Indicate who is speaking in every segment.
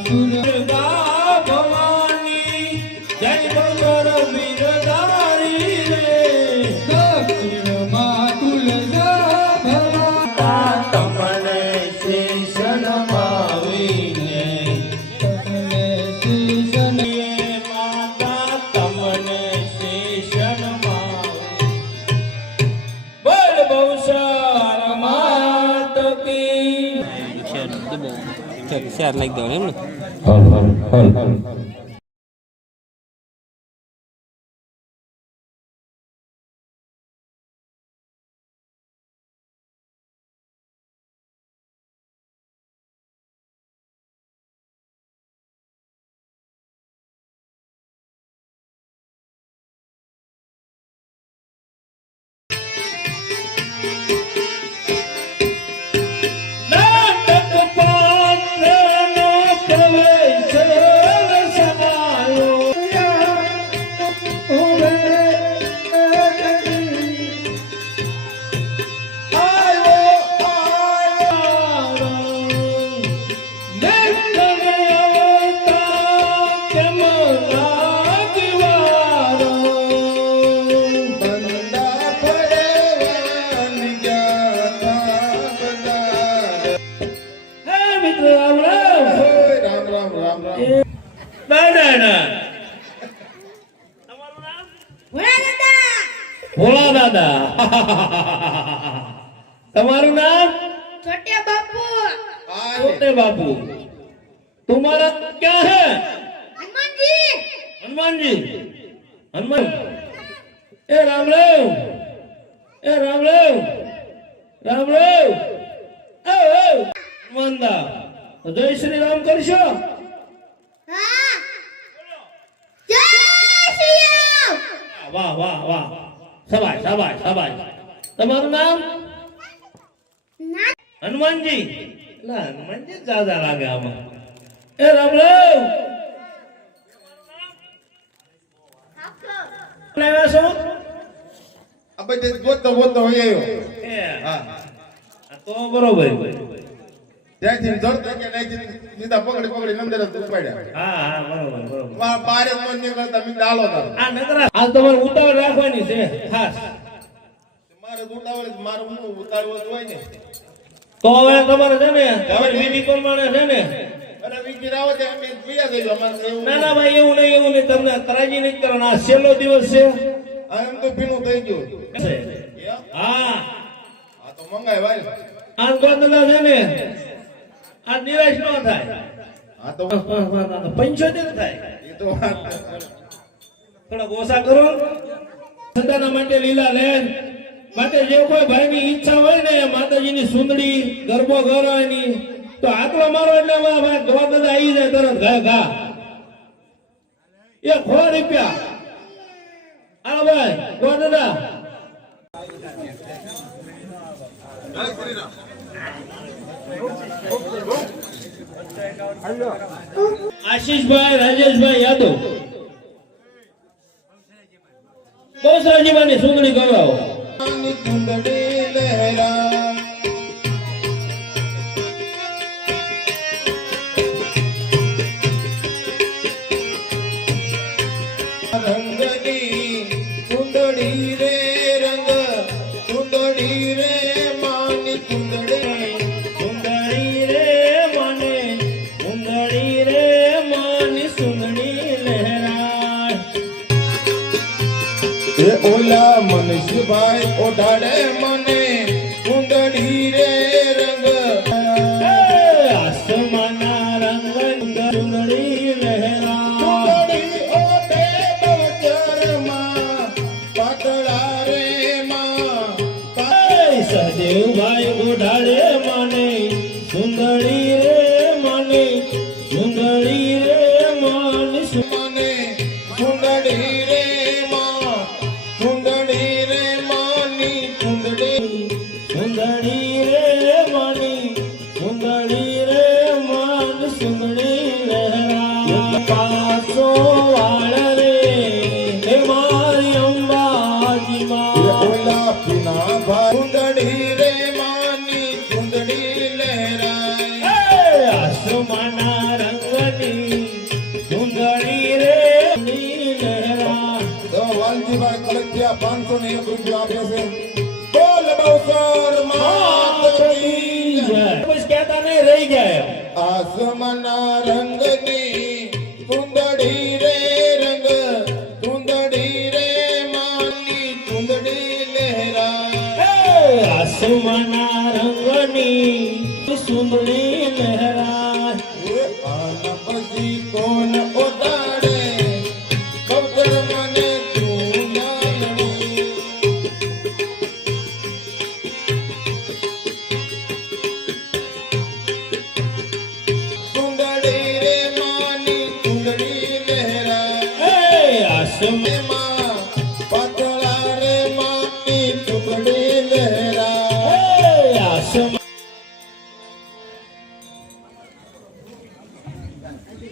Speaker 1: Guru ચાર નાખી દેવાનું એમ ને?
Speaker 2: ભોળા દાદા તમારું નામ?
Speaker 3: છોટે
Speaker 2: બાપુ. છોટે બાપુ. તમારા ક્યાં હે? હનુમાનજી. હનુમાનજી. હનુમાન. એ રામદેવ એ રામદેવ રામદેવ હનુમાનદા. જય શ્રી રામ કરશો? વાહ વાહ વાહ. સબાય તમારું નામ? હનુમાનજી. ના હનુમાનજી દાદા લાગે આમાં. એ રામ રામ. લાવ્યા છો
Speaker 4: ગોતતો ગોતતો હોય આવ્યો.
Speaker 2: એ
Speaker 4: હા.
Speaker 2: તો બરોબર.
Speaker 4: ત્યાંથી ધરતા કે ત્યાંથી સીધા પકડી પકડી અંદર જ ઉપાડ્યા.
Speaker 2: હા હા બરોબર બરોબર.
Speaker 4: બારે ન નીકળતા મી ડાલો તાર.
Speaker 2: આ નંદર આ તમારે ઉતાવળ રાખવાની છે ખાસ.
Speaker 4: મારે ઉતાવળ મારું હું ઉતાવળ જ હોય ને.
Speaker 2: તો હવે તમારે છે ને હવે વિધિ પ્રમાણે છે ને.
Speaker 4: અને અમે થઈ ગયા એવું
Speaker 2: ના ના ભાઈ એવું નહીં એવું નહીં તમને તરાજી નહીં કરવાના. આ છેલ્લો દિવસ છે.
Speaker 4: આ એમ તો પીનું થઈ ગયું.
Speaker 2: હા.
Speaker 4: આ તો મંગાય ભાઈ.
Speaker 2: આ ગોદડા છે ને આ નિરાશ ન થાય.
Speaker 4: આ તો
Speaker 2: પંચોતેર થાય.
Speaker 4: એ તો વાત
Speaker 2: થોડા ઓછા કરો. સંતાના માટે લીલા લેન. માટે જે કોઈ ભાઈની ઈચ્છા હોય ને માતાજીની સુંદડી ગરબો ગરવાની તો આકલો મારો એટલે ગોવા દાદા આવી જાય તરત ઘા ઘા. એ ખો રૂપિયા. આ ભાઈ ગવા દાદા આશીષભાઈ રાજેશભાઈ યાદવ. ગરવાઓ
Speaker 4: ની કુંડળી લહેરા. ઓલા મનસુભાઈ ઓઢાડે મને કુંડળી રે રંગ.
Speaker 2: આસમાના રંગ સુંદરી લહેરાય
Speaker 4: કુંડળી ઓઢે બવચરમાં પાતળા રે માં
Speaker 2: એ સહદેવભાઈ મને સુંદરી
Speaker 4: કાંતિભાઈ કલકિયા પાંચસો ને એક રૂપિયા આપ્યો છે. બોલ બહુસર માત
Speaker 2: બસ કહેતા નહીં રહી ગયા
Speaker 4: આસમાના રંગની કુંડળી રે રંગ કુંડળી રે માની કુંડળી લહેરા.
Speaker 2: આસમાના રંગની સુંદરી લહેરા.
Speaker 4: પછી
Speaker 2: કોણ ઉદાર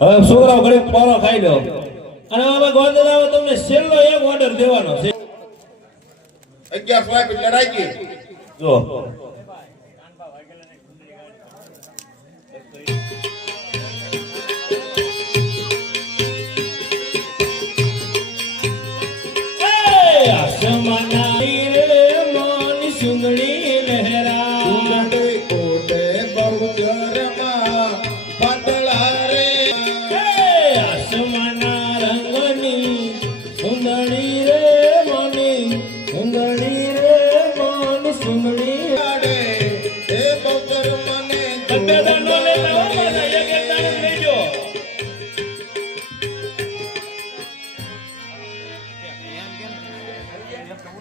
Speaker 2: હવે છોકરાઓ ઘડી પોરો ખાઈ લો. અને હવે ગોંડલ આવે તમને છેલ્લો એક ઓર્ડર દેવાનો છે.
Speaker 4: અગિયાર સ્વાઈપ એટલે રાખી.
Speaker 2: જો. એ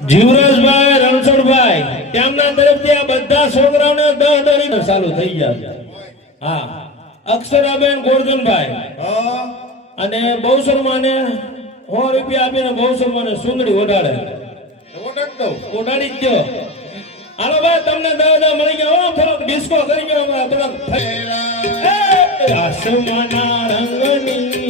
Speaker 2: જીવરાજભાઈ રણછોડભાઈ તેમના તરફથી આ બધા છોકરાઓને દહ દરી ચાલુ થઈ ગયા હા. અક્ષરાબેન ગોરધનભાઈ.
Speaker 4: અને
Speaker 2: અને બહુશર્માને સો રૂપિયા આપીને બહુશર્માને સુંદડી ઓઢાડે. ઓઢાડી જ દો હાલો ભાઈ તમને દાદા મળી ગયા થોડોક ડિસ્કો કરી ગયો થોડાક આસમાના રંગની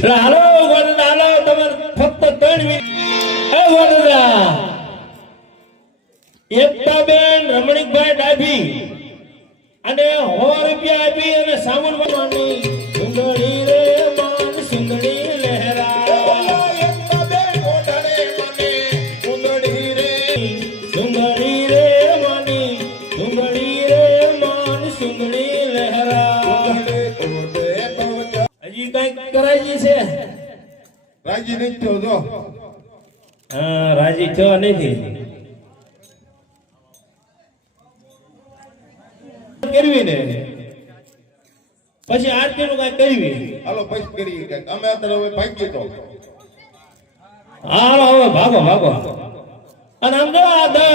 Speaker 2: એટલે હાલો
Speaker 4: થયો જો.
Speaker 2: હા રાજી થયો નથી. કરવી ને. પછી આજ પેલું કઈ કરવી?
Speaker 4: હાલો પછી કરી. અમે અત્યારે હવે ભાગી તો.
Speaker 2: હાલો હવે ભાગો ભાગો. અને આમ જો આ